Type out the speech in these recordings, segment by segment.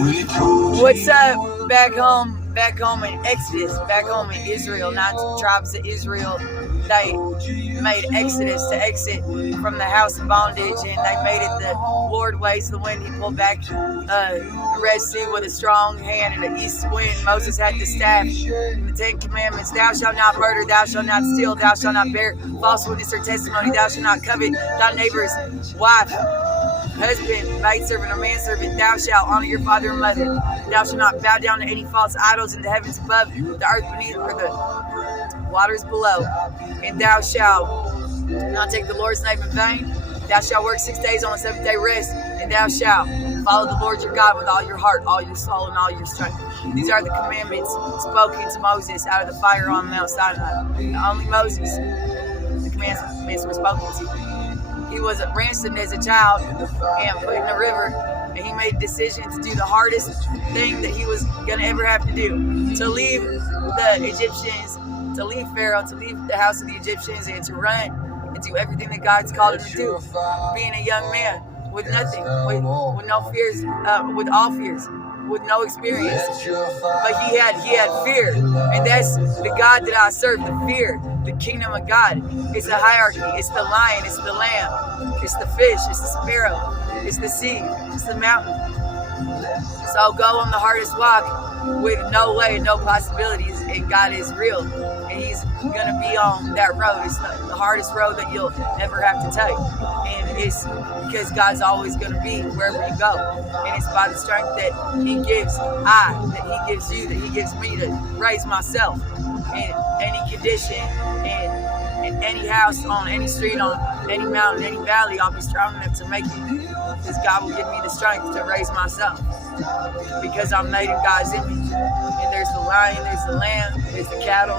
What's up? Back home in Exodus, back home in Israel, 9 tribes of Israel. They made Exodus to exit from the house of bondage, and they made it the Lord ways the wind. He pulled back the Red Sea with a strong hand and an east wind. Moses had the staff and the 10 Commandments. Thou shalt not murder, thou shalt not steal, thou shalt not bear false witness or testimony, thou shalt not covet thy neighbor's wife, husband, maidservant, or manservant. Thou shalt honor your father and mother. Thou shalt not bow down to any false idols in the heavens above, the earth beneath, or the waters below. And thou shalt not take the Lord's name in vain. Thou shalt work 6 days, on the 7th day rest. And thou shalt follow the Lord your God with all your heart, all your soul, and all your strength. These are the commandments spoken to Moses out of the fire on Mount Sinai. Only Moses, the commandments were spoken to. He was ransomed as a child and put in the river, and he made a decision to do the hardest thing that he was going to ever have to do, to leave the Egyptians, to leave Pharaoh, to leave the house of the Egyptians, and to run and do everything that God's called him to do, being a young man with nothing, with no fears, with all fears, with no experience. But he had fear, and that's the God that I serve, the fear. The kingdom of God. It's a hierarchy. It's the lion. It's the lamb. It's the fish. It's the sparrow. It's the sea. It's the mountain. So go on the hardest walk with no way, no possibilities, and God is real. And he's going to be on that road. It's the hardest road that you'll ever have to take. And it's because God's always going to be wherever you go. And it's by the strength that he gives that he gives you, that he gives me to raise myself in any condition, in any house, on any street, on any mountain, any valley. I'll be strong enough to make it, because God will give me the strength to raise myself, because I'm made in God's image. And there's the lion, there's the lamb, there's the cattle,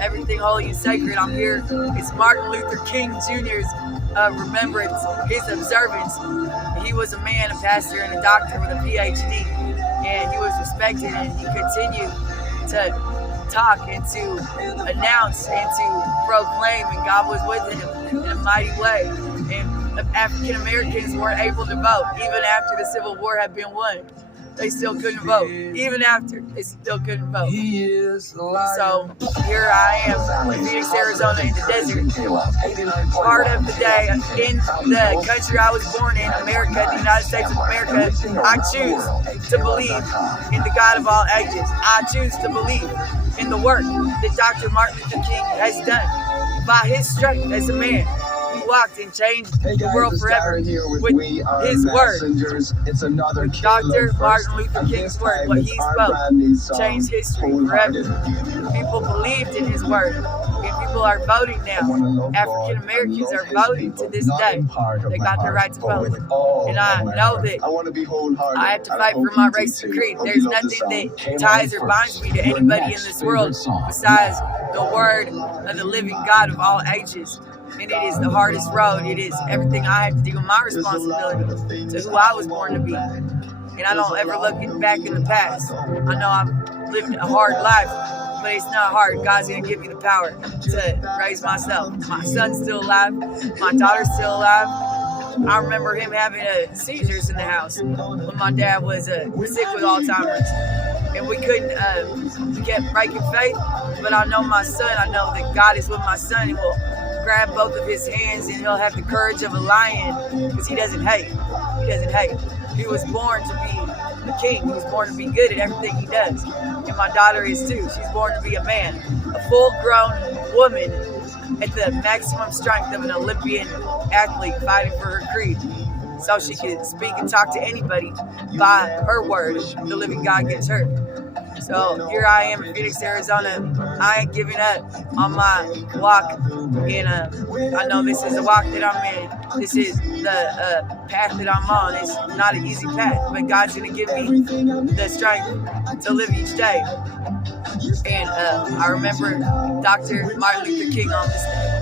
everything holy and sacred. I'm here. It's Martin Luther King Jr.'s remembrance, his observance. He was a man, a pastor, and a doctor with a PhD, and he was respected, and he continued to talk and to announce and to proclaim, and God was with him in a mighty way. And African Americans weren't able to vote even after the Civil War had been won. They still couldn't vote. Even after, they still couldn't vote. So here I am in Phoenix, Arizona, in the desert. Part of the day in the country I was born in, America, the United States of America. I choose to believe in the God of all ages. I choose to believe in the work that Dr. Martin Luther King has done. By his strength as a man, he walked and changed the world forever with his word. Dr. Martin Luther King's word, what he spoke, changed history forever. People believed in his word, and people are voting now. African Americans are voting to this day. They got their right to vote. And I know that I have to fight for my race and creed. There's nothing that ties or binds me to anybody in this world besides the word of the living God of all ages. And it is the hardest road. It is everything I have to do, my responsibility to who I was born to be. And I don't ever look back in the past. I know I've lived a hard life, but it's not hard. God's going to give me the power to raise myself. My son's still alive. My daughter's still alive. I remember him having seizures in the house when my dad was sick with Alzheimer's. And we we kept breaking faith. But I know my son, I know that God is with my son. He will grab both of his hands, and he'll have the courage of a lion, because he doesn't hate. He doesn't hate. He was born to be a king. He was born to be good at everything he does. And my daughter is too. She's born to be a man, a full-grown woman at the maximum strength of an Olympian athlete fighting for her creed, so she can speak and talk to anybody by her word the living God gives her. So here I am in Phoenix, Arizona. I ain't giving up on my walk. And I know this is the walk that I'm in. This is the path that I'm on. It's not an easy path, but God's going to give me the strength to live each day. And I remember Dr. Martin Luther King on this day.